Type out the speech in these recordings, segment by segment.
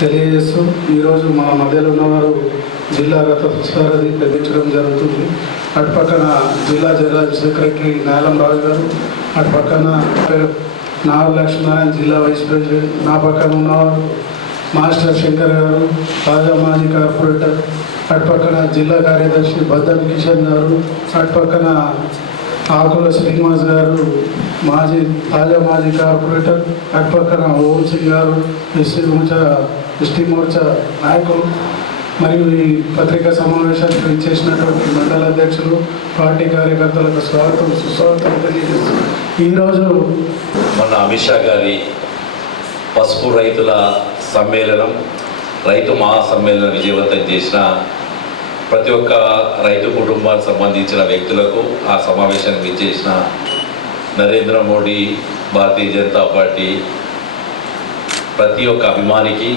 తెలియజేస్తూ ఈరోజు మన మధ్యలో ఉన్నవారు జిల్లా గత సారథి పెంచడం జరుగుతుంది. అటు పక్కన జిల్లా జనరల్ సెక్రటరీ నాలం రాజు గారు, అటు పక్కన నాగ లక్ష్మీనారాయణ జిల్లా వైస్ ప్రెసిడెంట్, నా పక్కన ఉన్నవారు మాస్టర్ శంకర్ గారు, తాజా మాజీ కార్పొరేటర్, అటు పక్కన జిల్లా కార్యదర్శి బద్దం కిషన్ గారు, అటు పక్కన ఆకుల శ్రీనివాస్ గారు తాజా మాజీ కార్పొరేటర్, అటు పక్కన ఓం సింగ్ గారు ఎస్టీ మోర్చా నాయకులు, మరియు ఈ పత్రికా సమావేశానికి ఇచ్చేసినటువంటి మండల అధ్యక్షులు, పార్టీ కార్యకర్తలకు స్వాగతం సుస్వాగతం తెలియజేస్తూ ఈరోజు మన అమిత్ షా గారి పసుపు రైతుల సమ్మేళనం, రైతు మహాసమ్మేళనం విజయవంతం చేసిన ప్రతి ఒక్క రైతు కుటుంబానికి సంబంధించిన వ్యక్తులకు, ఆ సమావేశానికి విచ్చేసిన నరేంద్ర మోడీ, భారతీయ జనతా పార్టీ ప్రతి ఒక్క అభిమానికి,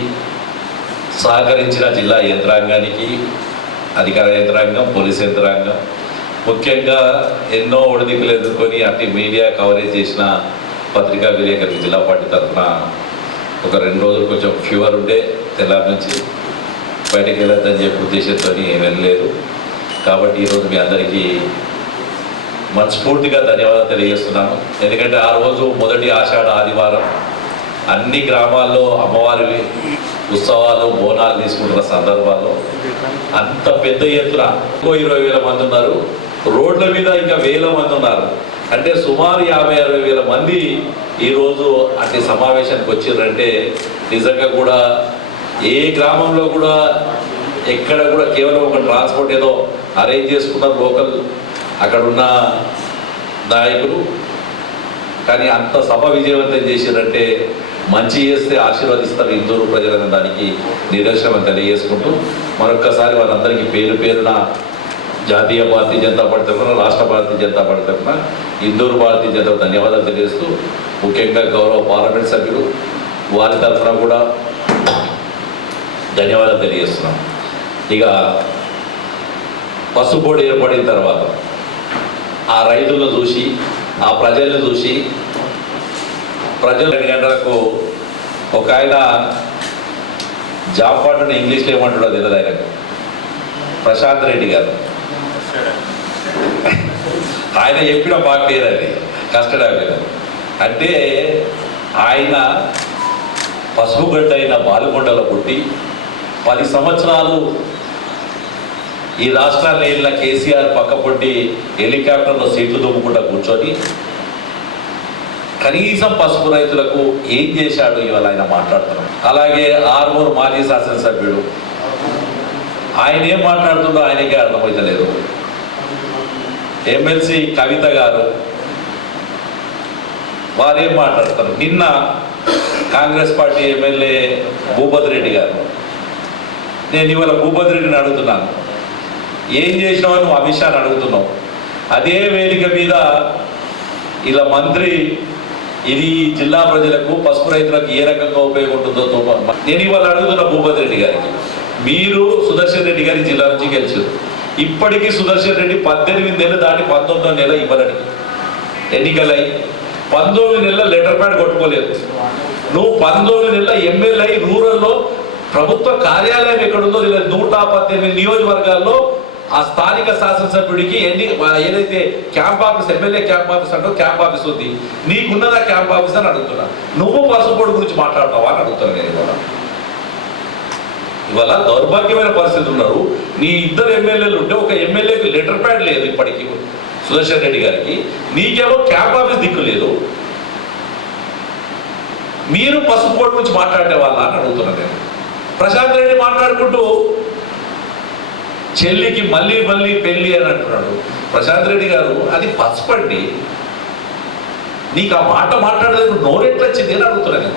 సహకరించిన జిల్లా యంత్రాంగానికి, అధికార యంత్రాంగం, పోలీస్ యంత్రాంగం, ముఖ్యంగా ఎన్నో ఒడిదిక్కులు ఎదుర్కొని అట్టి మీడియా కవరేజ్ చేసిన పత్రికా విలేకరులకు జిల్లా పార్టీ తరఫున ఒక 2 రోజులు కొంచెం ఫీవర్ ఉండే, తెల్లారి నుంచి బయటకు వెళ్ళొద్దని చెప్పి ఉద్దేశంతో వెళ్ళలేదు. కాబట్టి ఈరోజు మీ అందరికీ మనస్ఫూర్తిగా ధన్యవాదాలు తెలియజేస్తున్నాను. ఎందుకంటే ఆ రోజు మొదటి ఆషాఢ ఆదివారం అన్ని గ్రామాల్లో అమ్మవారి ఉత్సవాలు, బోనాలు తీసుకుంటున్న సందర్భాల్లో అంత పెద్ద ఎత్తున 20,000 మంది ఉన్నారు, రోడ్ల మీద ఇంకా 1,000 మంది ఉన్నారు. అంటే సుమారు 50,000-60,000 మంది ఈరోజు అట్టి సమావేశానికి వచ్చిందంటే నిజంగా కూడా ఏ గ్రామంలో కూడా ఎక్కడ కూడా కేవలం ఒక ట్రాన్స్పోర్ట్ ఏదో అరేంజ్ చేసుకున్నారు లోకల్ అక్కడున్న నాయకులు. కానీ అంత సభ విజయవంతం చేశారంటే మంచి చేస్తే ఆశీర్వదిస్తారు ఇందూరు ప్రజలన్న దానికి నిదర్శనం తెలియజేసుకుంటూ మరొక్కసారి వాళ్ళందరికీ పేరు పేరున జాతీయ భారతీయ జనతా పార్టీ తరఫున, రాష్ట్ర భారతీయ జనతా పార్టీ తరఫున, ఇందూరు భారతీయ జనతా ధన్యవాదాలు తెలియజేస్తూ ముఖ్యంగా గౌరవ పార్లమెంట్ సభ్యులు వారి తరఫున కూడా ధన్యవాదాలు తెలియజేస్తున్నాం. ఇక పసుపు బోర్డు ఏర్పడిన తర్వాత ఆ రైతులను చూసి, ఆ ప్రజలను చూసి, ప్రజలు 2 గంటలకు ఒక ఆయన జాబ్ పాటను ఇంగ్లీష్లో ఏమంటాడో తెలియదు ఆయనకు, ప్రశాంత్ రెడ్డి గారు. ఆయన చెప్పిన బాగా పేరు అది కస్టడీ ఆఫీసర్. అంటే ఆయన పసుపు గడ్డ అయిన బాలుకొండలో పుట్టి 10 సంవత్సరాలు ఈ రాష్ట్రాన్ని వెళ్ళిన కేసీఆర్ పక్క పొట్టి హెలికాప్టర్లో సీట్లు దుమ్ముకుంటా కూర్చొని కనీసం పసుపు రైతులకు ఏం చేశాడు ఇవాళ ఆయన మాట్లాడుతున్నాడు. అలాగే ఆర్మూరు మాజీ శాసనసభ్యుడు, ఆయన ఏం మాట్లాడుతుండో ఆయనకే అర్థమవుతలేదు. ఎమ్మెల్సీ కవిత గారు వారేం మాట్లాడతారు. నిన్న కాంగ్రెస్ పార్టీ ఎమ్మెల్యే భూపతి రెడ్డి గారు, నేను ఇవాళ భూపతి రెడ్డిని అడుగుతున్నాను, ఏం చేసినావు నువ్వు అమిత్ షాని అడుగుతున్నావు. అదే వేదిక మీద ఇలా మంత్రి ఇది జిల్లా ప్రజలకు, పసుపు రైతులకు ఏ రకంగా ఉపయోగపడుతుందో నేను ఇవాళ అడుగుతున్న భూపతి రెడ్డి గారికి, మీరు సుదర్శన్ రెడ్డి గారి జిల్లా నుంచి గెలిచారు. ఇప్పటికీ సుదర్శన్ రెడ్డి 18 నెలలు దాటి 19వ నెల ఇవ్వడానికి ఎన్నికలై 19 నెలల లెటర్ ప్యాడ్ కొట్టుకోలేదు. నువ్వు 19 నెలల ఎమ్మెల్యే రూరల్లో ప్రభుత్వ కార్యాలయం ఎక్కడుందో 118 నియోజకవర్గాల్లో ఆ స్థానిక శాసనసభ్యుడికి ఏదైతే camp office, MLA camp office అంటూ క్యాంప్ ఆఫీస్ ఉంది, నీకున్నదా క్యాంప్ ఆఫీస్ అని అడుగుతున్నా. నువ్వు పసుపు గురించి మాట్లాడతావా అని అడుగుతాను నేను. ఇవాళ దౌర్భాగ్యమైన పరిస్థితులు ఉన్నారు. నీ 2 ఎమ్మెల్యేలు ఉంటే ఒక ఎమ్మెల్యేకి లెటర్ ప్యాడ్ లేదు ఇప్పటికీ సుదర్శన్ రెడ్డి గారికి, నీకేమో క్యాంప్ ఆఫీస్ దిక్కు లేదు. మీరు పసుపు బోర్డు గురించి మాట్లాడే వాళ్ళ అని అడుగుతున్నాను నేను. ప్రశాంత్ రెడ్డి మాట్లాడుకుంటూ చెల్లికి మళ్ళీ పెళ్ళి అని అంటున్నాడు. ప్రశాంత్ రెడ్డి గారు, అది పసుపండి, నీకు ఆ మాట మాట్లాడేందుకు నోరెట్లు వచ్చింది అని అడుగుతున్నాను.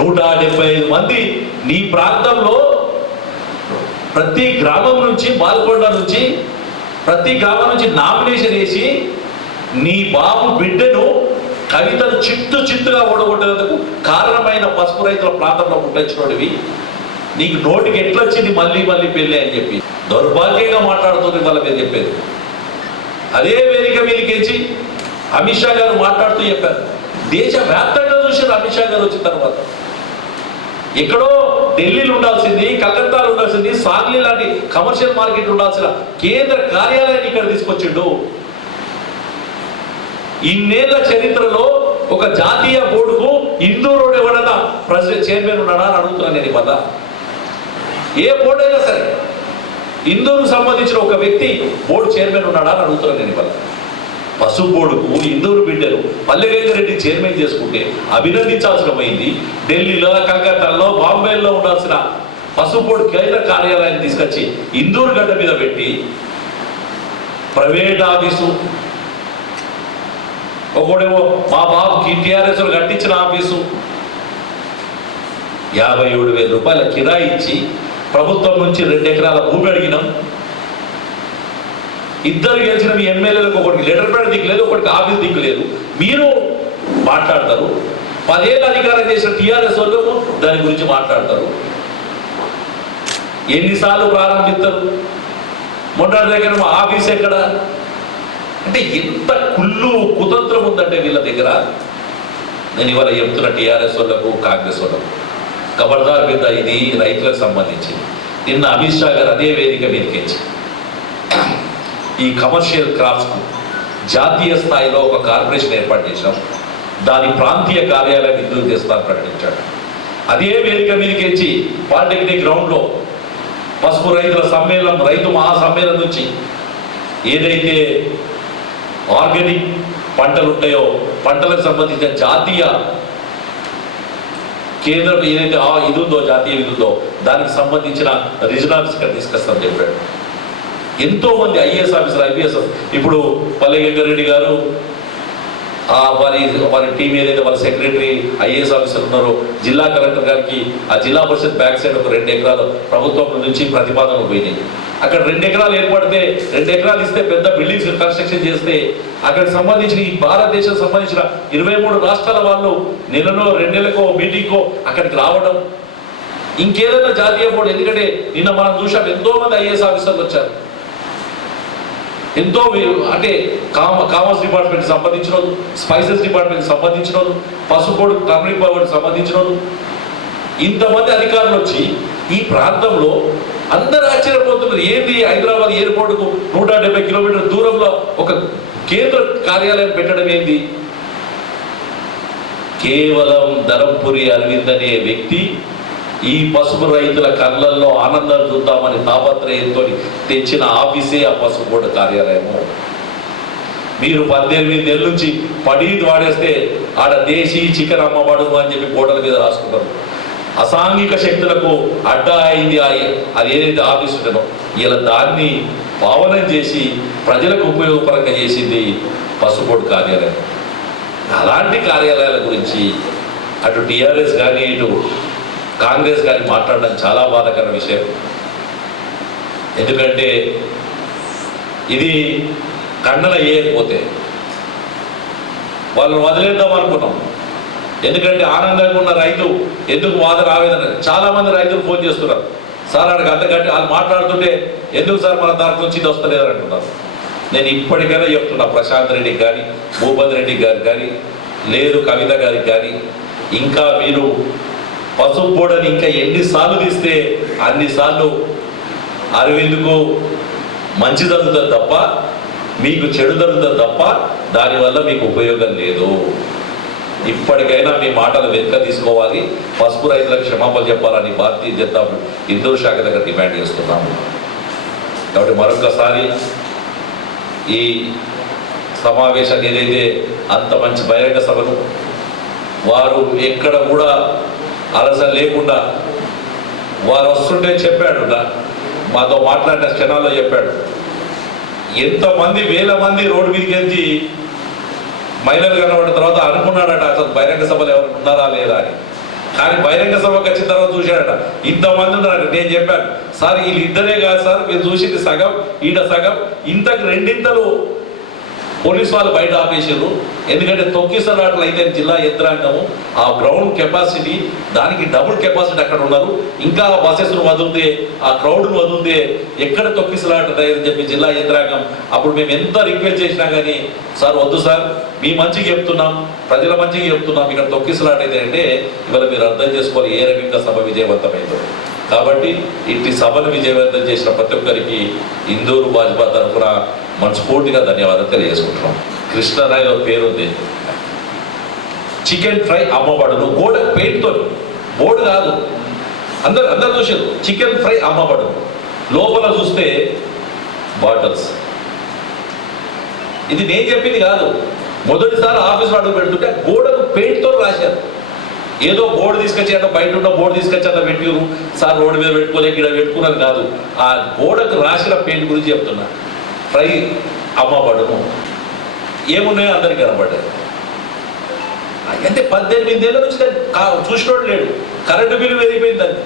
175 మంది నీ ప్రాంతంలో ప్రతి గ్రామం నుంచి, బాల్కొండ నుంచి ప్రతి గ్రామం నుంచి నామినేషన్ వేసి నీ బాబు బిడ్డను కవితను చిత్తుగా ఓడగొట్టేందుకు కారణమైన పసుపు రైతుల ప్రాంతంలో పుట్టించినోడివి, నీకు నోటికి ఎట్లొచ్చింది మళ్ళీ పెళ్ళి అని చెప్పి దౌర్భాగ్యంగా మాట్లాడుతుంది వాళ్ళ మీద చెప్పేది. అదే వేదిక మీదకించి అమిత్ షా గారు మాట్లాడుతూ చెప్పారు, దేశవ్యాప్తంగా చూసారు అమిత్ షా గారు వచ్చిన తర్వాత. ఎక్కడో ఢిల్లీలో ఉండాల్సింది, కలకత్తాలో ఉండాల్సింది, సాగ్లీ లాంటి కమర్షియల్ మార్కెట్ ఉండాల్సిన కేంద్ర కార్యాలయాన్ని ఇక్కడ తీసుకొచ్చిండు. ఇన్నేళ్ల చరిత్రలో ఒక జాతీయ బోర్డుకు ఇందూరు ఎవడన్నా ప్రెసిడెంట్ చైర్మన్ ఉన్నాడా అని అడుగుతున్నాను నేను. ఇవాళ ఏ బోర్డు అయినా సరే ఇందూరుకు సంబంధించిన ఒక వ్యక్తి బోర్డు చైర్మన్ ఉన్నాడా అని అడుగుతున్నాను నేను. ఇవాళ పసుపు బోర్డుకు ఇందూరు బిడ్డలు పల్లెగంగారెడ్డి చైర్మన్ చేసుకుంటే అభినందించాల్సిన పోయింది. ఢిల్లీలో, కలకత్తాలో, బాంబేలో ఉండాల్సిన పసుపు బోర్డు కేంద్ర కార్యాలయాన్ని తీసుకొచ్చి ఇందూరు గడ్డ మీద పెట్టి ప్రైవేట్ ఆఫీసు, ఒకడేమో మా బాబుకి టీఆర్ఎస్ కట్టించిన ఆఫీసు 57,000 రూపాయల కిరాయి ఇచ్చి ప్రభుత్వం నుంచి 2 ఎకరాల భూమి అడిగినాం. ఇద్దరు గెలిచిన మీ ఎమ్మెల్యేలకు ఒకటికి లెటర్ ప్యాడ్ దిక్కు లేదు, ఒకటికి ఆఫీస్ దిక్కు లేదు. మీరు మాట్లాడతారు. 10 ఏళ్ళు అధికారం చేసిన టీఆర్ఎస్ వాళ్ళకు దాని గురించి మాట్లాడతారు. ఎన్నిసార్లు ప్రారంభిస్తారు? మొన్నటి దగ్గర మా ఆఫీస్ ఎక్కడ అంటే ఎంత కుళ్ళు కుతంత్రం ఉందంటే వీళ్ళ దగ్గర. నేను ఇవాళ చెప్తున్న టీఆర్ఎస్ వాళ్ళకు, కాంగ్రెస్ వాళ్ళకు ఖబర్దార్ పెద్ద, ఇది రైతులకు సంబంధించింది. నిన్న అమిత్ షా గారు అదే వేదిక మీదకించి ఈ కమర్షియల్ క్రాఫ్ట్స్కు జాతీయ స్థాయిలో ఒక కార్పొరేషన్ ఏర్పాటు చేశాం, దాని ప్రాంతీయ కార్యాలయాన్ని ఇందుకు తెస్తాను ప్రకటించాడు. అదే వేదిక మీదకించి పాలిటెక్నిక్ గ్రౌండ్లో పసుపు రైతుల సమ్మేళనం, రైతు మహాసమ్మేళనం నుంచి ఏదైతే ఆర్గానిక్ పంటలు ఉంటాయో పంటలకు సంబంధించిన జాతీయ కేంద్రం ఏదైతే ఇది ఉందో, జాతీయ ఇది ఉందో, దానికి సంబంధించిన రీజనల్ ఆఫీసర్ తీసుకొస్తామని చెప్పాడు. ఎంతో మంది ఐఏఎస్ ఆఫీసర్, ఐపీఎస్, ఇప్పుడు పల్లెగంగారెడ్డి గారు వారి టీం ఏదైతే వాళ్ళ సెక్రటరీ ఐఏఎస్ ఆఫీసర్ ఉన్నారో, జిల్లా కలెక్టర్ గారికి ఆ జిల్లా పరిషత్ బ్యాక్ సైడ్ ఒక 2 ఎకరాలు ప్రభుత్వం నుంచి ప్రతిపాదనలు పోయినాయి. అక్కడ 2 ఎకరాలు ఏర్పడితే 2 ఎకరాలు ఇస్తే పెద్ద బిల్డింగ్స్ కన్స్ట్రక్షన్ చేస్తే అక్కడికి సంబంధించిన ఈ భారతదేశం సంబంధించిన 23 రాష్ట్రాల వాళ్ళు నెలలో 2 నెలలకో మీటింగ్కో అక్కడికి రావడం, ఇంకేదైనా జాతీయ బోర్డు. ఎందుకంటే నిన్న మనం చూసాం ఎంతో మంది ఐఏఎస్ ఆఫీసర్లు వచ్చారు. ఎంతో అంటే కామర్స్ డిపార్ట్మెంట్ సంబంధించిన వాళ్ళు, స్పైసెస్ డిపార్ట్మెంట్ సంబంధించిన వాళ్ళు, పసుపు బోర్డు, టర్మరిక్ బోర్డు సంబంధించిన వాళ్ళు, ఇంతమంది అధికారులు వచ్చి ఈ ప్రాంతంలో అందరూ ఆశ్చర్యపోతున్నారు. ఏంది హైదరాబాద్ ఎయిర్పోర్టుకు 170 కిలోమీటర్ల దూరంలో ఒక కేంద్ర కార్యాలయం పెట్టడం ఏంది? కేవలం ధరంపురి అరవింద్ అనే వ్యక్తి ఈ పసుపు రైతుల కళ్ళల్లో ఆనందం చూద్దామని తాపత్రయంతో తెచ్చిన ఆఫీసే ఆ పసుపు బోర్డు కార్యాలయము. మీరు 18 నెలల నుంచి పడీది వాడేస్తే ఆడ దేశీ చికెన్ అమ్మబడు అని చెప్పి బోర్డుల మీద రాసుకుంటారు. అసాంఘిక శక్తులకు అడ్డా అయింది అది ఏదైతే ఆఫీస్ ఉంటుందో. ఇలా దాన్ని పావనం చేసి ప్రజలకు ఉపయోగపరంగా చేసింది పసుపు బోర్డు కార్యాలయం. అలాంటి కార్యాలయాల గురించి అటు టీఆర్ఎస్ కానీ ఇటు కాంగ్రెస్ కానీ మాట్లాడడం చాలా బాధాకర విషయం. ఎందుకంటే ఇది ఖండన చేయకపోతే వాళ్ళని వదిలేద్దాం అనుకున్నాం. ఎందుకంటే ఆనందంగా ఉన్న రైతు ఎందుకు వాదన ఆవేదన. చాలా మంది రైతులు ఫోన్ చేస్తున్నారు, సార్ ఆడికి అంతకంటే వాళ్ళు మాట్లాడుతుంటే ఎందుకు సార్ మన దాంట్లో నుంచి ఇది వస్తలేదు అంటున్నారు. నేను ఇప్పటికైనా చెప్తున్నా ప్రశాంత్ రెడ్డికి కానీ, భూపతి రెడ్డి గారికి కానీ, లేదు కవిత గారికి కానీ, ఇంకా మీరు పసుపు బోర్డుని ఇంకా ఎన్నిసార్లు తీస్తే అన్నిసార్లు అరవింద్కు మంచి జరుగుతుంది తప్ప మీకు చెడు జరుగుతుంది తప్ప దానివల్ల మీకు ఉపయోగం లేదు. ఇప్పటికైనా మీ మాటలు వెనుక తీసుకోవాలి. పసుపు రైతులకు క్షమాపణ చెప్పాలని భారతీయ జనతా ఇందూరు శాఖ దగ్గర డిమాండ్ చేస్తున్నాము. కాబట్టి మరొకసారి ఈ సమావేశాన్ని ఏదైతే అంత మంచి బహిరంగ సభను వారు ఎక్కడ కూడా అలస లేకుండా వారు వస్తుంటే చెప్పాడు, మాతో మాట్లాడిన క్షణాల్లో చెప్పాడు, ఎంతమంది వేల మంది రోడ్డు మీదకి వెళ్తే మహిళలు కనబడిన తర్వాత అనుకున్నాడట అసలు బహిరంగ సభలు ఎవరు ఉన్నారా లేదా అని. కానీ బహిరంగ సభకు వచ్చిన తర్వాత చూశాడట ఇంతమంది ఉన్నారట. నేను చెప్పాను, సార్ వీళ్ళు ఇద్దరే కాదు సార్, మీరు చూసింది సగం, ఈడ సగం, ఇంతకు 2 ఇంతలు పోలీస్ వాళ్ళు బయట ఆపేసారు. ఎందుకంటే తొక్కిసలాటలు అయితే జిల్లా యంత్రాంగము ఆ గ్రౌండ్ కెపాసిటీ దానికి డబుల్ కెపాసిటీ అక్కడ ఉన్నారు. ఇంకా బసెస్ను వదిలితే ఆ క్రౌడ్ను వదిలితే ఎక్కడ తొక్కిసలాట అని చెప్పి జిల్లా యంత్రాంగం అప్పుడు మేము ఎంత రిక్వెస్ట్ చేసినా కానీ సార్ వద్దు సార్, మీ మంచిగా చెప్తున్నాం, ప్రజల మంచిగా చెప్తున్నాం, ఇక్కడ తొక్కిసలాట అయితే అంటే ఇవాళ మీరు అర్థం చేసుకోవాలి ఏ రకంగా సభ విజయవంతమైందో. కాబట్టి ఇట్టి సభను విజయవంతం చేసిన ప్రతి ఒక్కరికి ఇందూరు భాజపా తరఫున మనస్ఫూర్తిగా ధన్యవాదాలు తెలియజేసుకుంటున్నాం. కృష్ణరాయ్ పేరుంది, చికెన్ ఫ్రై అమ్మబడును, గోడ పెయింట్తో, బోర్డు కాదు, అందరు చూసారు, చికెన్ ఫ్రై అమ్మబడును. లోపల చూస్తే బాటిల్స్. ఇది నేను చెప్పింది కాదు, మొదటిసారి ఆఫీస్లో అడుగు పెడుతుంటే గోడకు పెయింట్తో రాశారు. ఏదో బోర్డు తీసుకొచ్చి అంటే బయట ఉన్న బోర్డు తీసుకొచ్చి అట్లా పెట్టిరు సార్, రోడ్డు మీద పెట్టుకోలేక ఇక్కడ పెట్టుకున్నది కాదు, ఆ గోడకు రాసిన పెయింట్ గురించి చెప్తున్నా. ఫ్రై అమ్మబడును, ఏమున్నాయో అందరికి కనబడ్డాయి. అంటే 18 ఏళ్ళ నుంచి చూసినోడు లేడు. కరెంటు బిల్లు పెరిగిపోయిందండి,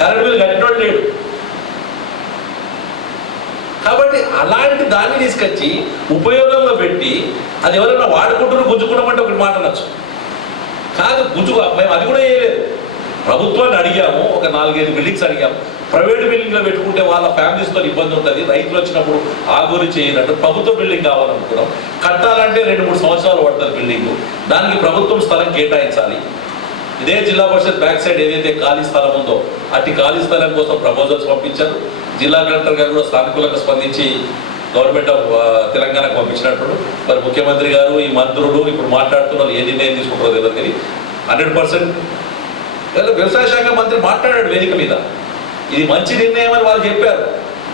కరెంటు బిల్లు కట్టినోడు లేడు. కాబట్టి అలాంటి దాన్ని తీసుకొచ్చి ఉపయోగంలో పెట్టి అది ఎవరైనా వాడుకుంటున్నారు గుంజుకున్నామంటే ఒకటి మాట అనొచ్చు కాదు. మేము అది కూడా చేయలేదు. ప్రభుత్వాన్ని అడిగాము, ఒక 4-5 బిల్డింగ్స్ అడిగాము. ప్రైవేట్ బిల్డింగ్లో పెట్టుకుంటే వాళ్ళ ఫ్యామిలీస్తో ఇబ్బంది ఉంటుంది, రైతులు వచ్చినప్పుడు ఆ గురించి చేయనట్టు ప్రభుత్వ బిల్డింగ్ కావాలనుకున్నాం. కట్టాలంటే 2-3 సంవత్సరాలు పడుతుంది బిల్డింగు, దానికి ప్రభుత్వం స్థలం కేటాయించాలి. ఇదే జిల్లా పరిషత్ బ్యాక్ సైడ్ ఏదైతే ఖాళీ స్థలం ఉందో అట్టి ఖాళీ స్థలం కోసం ప్రపోజల్స్ పంపించారు. జిల్లా కలెక్టర్ గారు కూడా సానుకూలంగా స్పందించి గవర్నమెంట్ ఆఫ్ తెలంగాణకు పంపించినప్పుడు మరి ముఖ్యమంత్రి గారు ఈ మంత్రులు ఇప్పుడు మాట్లాడుతున్నారు, ఏ నిర్ణయం తీసుకుంటారో తెలియదు కానీ 100% వ్యవసాయ శాఖ మంత్రి మాట్లాడాడు వేదిక మీద, ఇది మంచి నిర్ణయం అని వాళ్ళు చెప్పారు.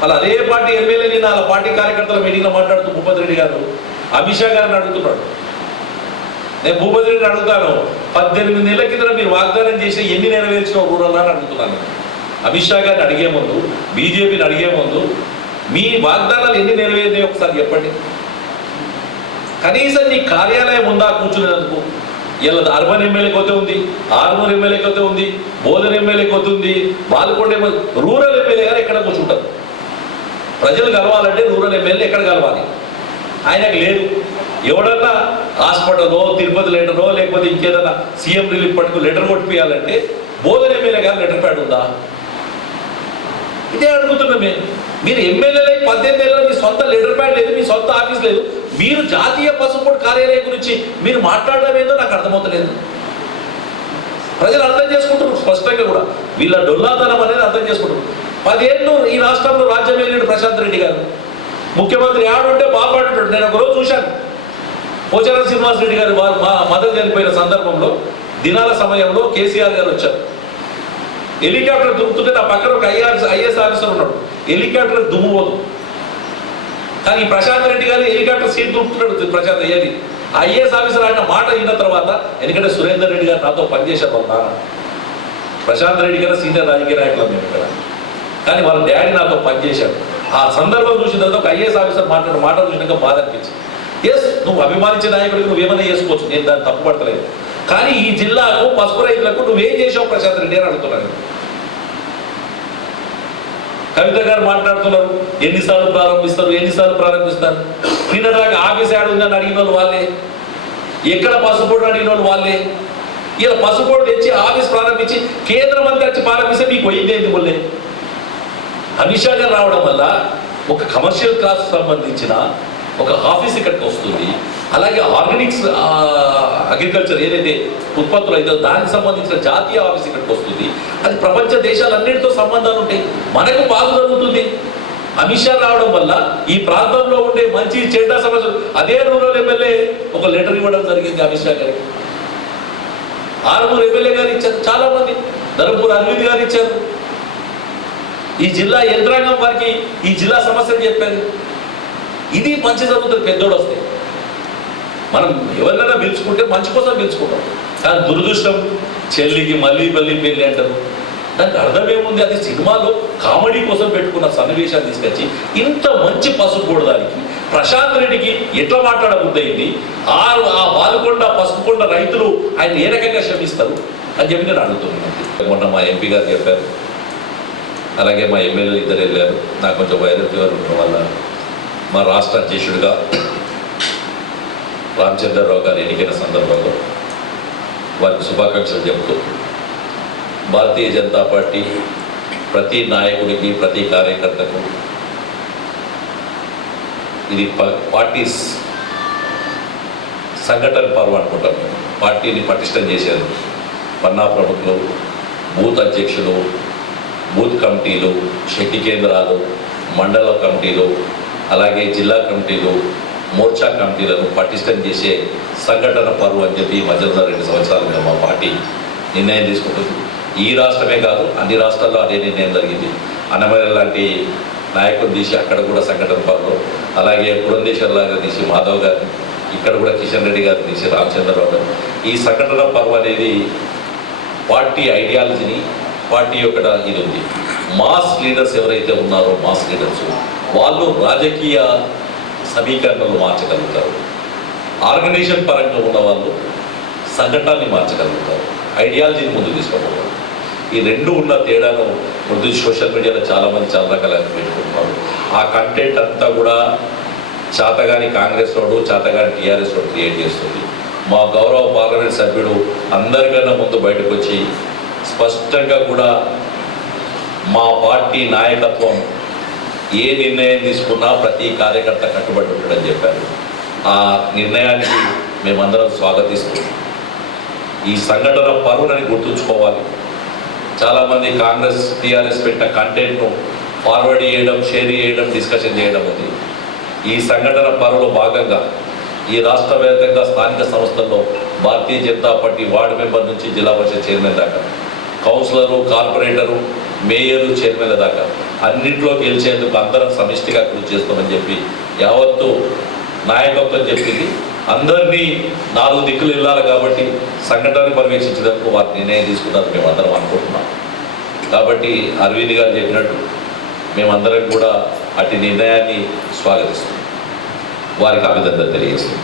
వాళ్ళు అదే పార్టీ ఎమ్మెల్యేని వాళ్ళ పార్టీ కార్యకర్తల మీటింగ్లో మాట్లాడుతూ భూపతి రెడ్డి గారు అమిత్ షా గారిని అడుగుతున్నాడు. నేను భూపతి రెడ్డిని అడుగుతాను, 18 నెలల కింద మీరు వాగ్దానం చేసి ఎన్ని నెరవేర్చిన రూరల్ అని అడుగుతున్నాను. అమిత్ షా గారిని అడిగే ముందు, బీజేపీని అడిగే ముందు మీ వాగ్దానాలు ఎన్ని నెరవేరినాయి ఒకసారి చెప్పండి. కనీసం నీ కార్యాలయం ఉందా కూర్చునేందుకు? ఇలా అర్బన్ ఎమ్మెల్యే కొద్ది ఉంది, ఆర్మూర్ ఎమ్మెల్యే కొద్ది ఉంది, బోధన ఎమ్మెల్యే కొద్ది ఉంది, బాల్కొండ ఎమ్మెల్యే. రూరల్ ఎమ్మెల్యే గారు ఎక్కడ కూర్చుంటారు? ప్రజలు కలవాలంటే రూరల్ ఎమ్మెల్యే ఎక్కడ కలవాలి? ఆయనకు లేదు. ఎవడన్నా హాస్పిటల్లో తిరుపతి లెటరో లేకపోతే ఇంకేదన్నా సీఎం రిలీఫ్ పట్టుకు లెటర్ కొట్టిపోయాలంటే బోధన ఎమ్మెల్యే గారు లెటర్ ప్యాడ్ ఉందా? ఇదే అడుగుతున్నాం. మీరు ఎమ్మెల్యేలై 18 ఏళ్ళలో మీ సొంత లెటర్ ప్యాడ్ లేదు, మీ సొంత ఆఫీస్ లేదు, మీరు జాతీయ పసుపు కార్యాలయం గురించి మీరు మాట్లాడడం ఏందో నాకు అర్థమవుతలేదు. ప్రజలు అర్థం చేసుకుంటారు స్పష్టంగా కూడా, వీళ్ళ డొల్లాతనం అనేది అర్థం చేసుకుంటారు. 10 ఏళ్ళు ఈ రాష్ట్రంలో రాజ్యం వెళ్ళిన ప్రశాంత్ రెడ్డి గారు ముఖ్యమంత్రి ఆడుంటే బాగుపడుంటాడు. నేను ఒకరోజు చూశాను, పోచారం శ్రీనివాస్ రెడ్డి గారు మా మదర్ చనిపోయిన సందర్భంలో దినాల సమయంలో కేసీఆర్ గారు వచ్చారు. హెలికాప్టర్ దుమ్ముతుంటే నా పక్కన ఒక ఐఏఎస్ ఆఫీసర్ ఉన్నాడు, హెలికాప్టర్ దుమ్ముపోదు. కానీ ప్రశాంత్ రెడ్డి గారు హెలికాప్టర్ సీట్ దుమ్ముతున్నాడు. ప్రశాంత్ అయ్యేది ఐఏఎస్ ఆఫీసర్ ఆయన మాట విన్న తర్వాత, ఎందుకంటే సురేందర్ రెడ్డి గారు నాతో పనిచేశారు వాళ్ళ నాన్న. ప్రశాంత్ రెడ్డి గారు సీనియర్ రాజకీయ నాయకులు మేము ఇక్కడ, కానీ వాళ్ళ డాడీ నాతో పనిచేశాడు. ఆ సందర్భం చూసిన తర్వాత ఒక ఐఏఎస్ ఆఫీసర్ మాట్లాడిన మాట చూసినాక బాధ అనిపించింది. ఎస్, నువ్వు అభిమానించే నాయకుడికి నువ్వేమైనా చేసుకోవచ్చు, నేను దాన్ని తప్పుపడతలేదు. కానీ ఈ జిల్లాకు పసుపు రైతులకు నువ్వేం చేసావు ప్రశాంత్ రెడ్డి అని అడుగుతున్నాను. కవిత గారు మాట్లాడుతున్నారు, ఎన్నిసార్లు ప్రారంభిస్తారు. నిన్నదాకా ఆఫీస్ యాడ్ ఉందని అడిగిన వాళ్ళు వాళ్ళే, ఎక్కడ పసుపోడు అడిగిన వాళ్ళు వాళ్ళే. ఇలా పసుపోడు తెచ్చి ఆఫీస్ ప్రారంభించి కేంద్ర మంత్రి వచ్చి ప్రారంభిస్తే మీకు పోయింది ఏంటి? మొన్నే అమిత్ షా గారు రావడం వల్ల ఒక కమర్షియల్ క్లాస్ సంబంధించిన ఒక ఆఫీస్ ఇక్కడికి వస్తుంది. అలాగే ఆర్గానిక్స్ అగ్రికల్చర్ ఏదైతే ఉత్పత్తులు అయితే దానికి సంబంధించిన జాతీయ ఆఫీస్ ఇక్కడికి వస్తుంది. అది ప్రపంచ దేశాలన్నిటితో సంబంధాలు ఉంటాయి, మనకు బాగా జరుగుతుంది. అమిత్ షా రావడం వల్ల ఈ ప్రాంతంలో ఉండే మంచి చెడ్డ సమస్యలు, అదే రూరల్ ఎమ్మెల్యే ఒక లెటర్ ఇవ్వడం జరిగింది అమిత్ షా గారికి. ఆర్మూర్ ఎమ్మెల్యే గారు ఇచ్చారు, చాలా మంది ధర్మపూర్ అరవింద్ గారు ఇచ్చారు. ఈ జిల్లా యంత్రాంగం వారికి ఈ జిల్లా సమస్యలు చెప్పారు. ఇది మంచి జరుగుతుంది. పెద్దోడు వస్తే మనం ఎవరినైనా పిలుచుకుంటే మంచి కోసం పిలుచుకుంటాం, కానీ దురదృష్టం చెల్లికి మళ్ళీ పెళ్ళి అంటారు. దానికి అర్థం ఏముంది? అది సినిమాలో కామెడీ కోసం పెట్టుకున్న సన్నివేశాన్ని తీసుకొచ్చి ఇంత మంచి పసుపు కూడదానికి ప్రశాంత్ రెడ్డికి ఎట్లా మాట్లాడబుద్దయింది? ఆ బాలుకొండ పసుపుకొండ రైతులు ఆయన ఏ రకంగా శ్రమిస్తారు అని చెప్పి నేను అడుగుతున్నాను. మొన్న మా ఎంపీ గారు చెప్పారు, అలాగే మా ఎమ్మెల్యేలు ఇద్దరు వెళ్ళారు. నాకు కొంచెం వైరల్ ఫీవర్ ఉండడం వల్ల మా రాష్ట్ర అధ్యక్షుడిగా రామచంద్రరావు గారు ఎన్నికైన సందర్భంలో వారికి శుభాకాంక్షలు చెప్తూ భారతీయ జనతా పార్టీ ప్రతి నాయకుడికి ప్రతి కార్యకర్తకు ఇది పార్టీ సంఘటన పర్వం అనుకుంటాం. పార్టీని పటిష్టం చేశారు. పన్నా ప్రముఖులు, బూత్ అధ్యక్షులు, బూత్ కమిటీలు, శక్తి కేంద్రాలు, మండల కమిటీలు, అలాగే జిల్లా కమిటీలు, మోర్చా కమిటీలను పటిష్టం చేసే సంఘటన పర్వం అని చెప్పి మధ్యలో 2 సంవత్సరాలుగా మా పార్టీ నిర్ణయం తీసుకుంటుంది. ఈ రాష్ట్రమే కాదు, అన్ని రాష్ట్రాల్లో అదే నిర్ణయం జరిగింది. అన్నమయ్య లాంటి నాయకులు తీసి అక్కడ కూడా సంఘటన పర్వం, అలాగే పురంధేశ్వర్ లాగా తీసి మాధవ్ గారిని, ఇక్కడ కూడా కిషన్ రెడ్డి గారిని తీసి రామచంద్రరావు గారు. ఈ సంఘటన పర్వం అనేది పార్టీ ఐడియాలజీని, పార్టీ యొక్క ఇది ఉంది. మాస్ లీడర్స్ ఎవరైతే ఉన్నారో మాస్ లీడర్స్ వాళ్ళు రాజకీయ సమీకరణలు మార్చగలుగుతారు. ఆర్గనైజేషన్ పరంగా ఉన్న వాళ్ళు సంఘటనని మార్చగలుగుతారు, ఐడియాలజీని ముందు తీసుకోగలుగుతారు. ఈ రెండు ఉన్న తేడాను ముందు సోషల్ మీడియాలో చాలామంది చాలా రకాలుగా పెట్టుకుంటున్నారు. ఆ కంటెంట్ అంతా కూడా చాతగాని కాంగ్రెస్ వాడు, చాతగాని టీఆర్ఎస్ వాడు క్రియేట్ చేస్తుంది. మా గౌరవ పార్లమెంట్ సభ్యుడు అందరికన్నా ముందు బయటకు వచ్చి స్పష్టంగా కూడా మా పార్టీ నాయకత్వం ఏ నిర్ణయం తీసుకున్నా ప్రతి కార్యకర్త కట్టుబడి ఉంటాడని చెప్పారు. ఆ నిర్ణయానికి మేమందరం స్వాగతిస్తూ ఈ సంఘటన పరువులని గుర్తుంచుకోవాలి. చాలామంది కాంగ్రెస్ టీఆర్ఎస్ పెట్టిన కంటెంట్ను ఫార్వర్డ్ చేయడం, షేర్ చేయడం, డిస్కషన్ చేయడం ఉంది. ఈ సంఘటన పరువులో భాగంగా ఈ రాష్ట్ర వ్యాప్తంగా స్థానిక సంస్థల్లో Bharatiya Janata party ward member నుంచి జిల్లా పరిషత్ చైర్మన్ దాకా, కౌన్సిలరు, కార్పొరేటరు, మేయరు, చైర్మన్ల దాకా అన్నింటిలో గెలిచేందుకు అందరం సమిష్టిగా కృషి చేస్తామని చెప్పి యావత్తు నాయకత్వం చెప్పింది. అందరినీ 4 దిక్కులు వెళ్ళాలి కాబట్టి సంఘటనని పర్యవేక్షించేందుకు వారి నిర్ణయం తీసుకున్నారు మేమందరం అనుకుంటున్నాం. కాబట్టి అరవింద్ గారు చెప్పినట్టు మేమందరం కూడా అటు నిర్ణయాన్ని స్వాగతిస్తాం, వారికి అభినందన తెలియజేస్తాం.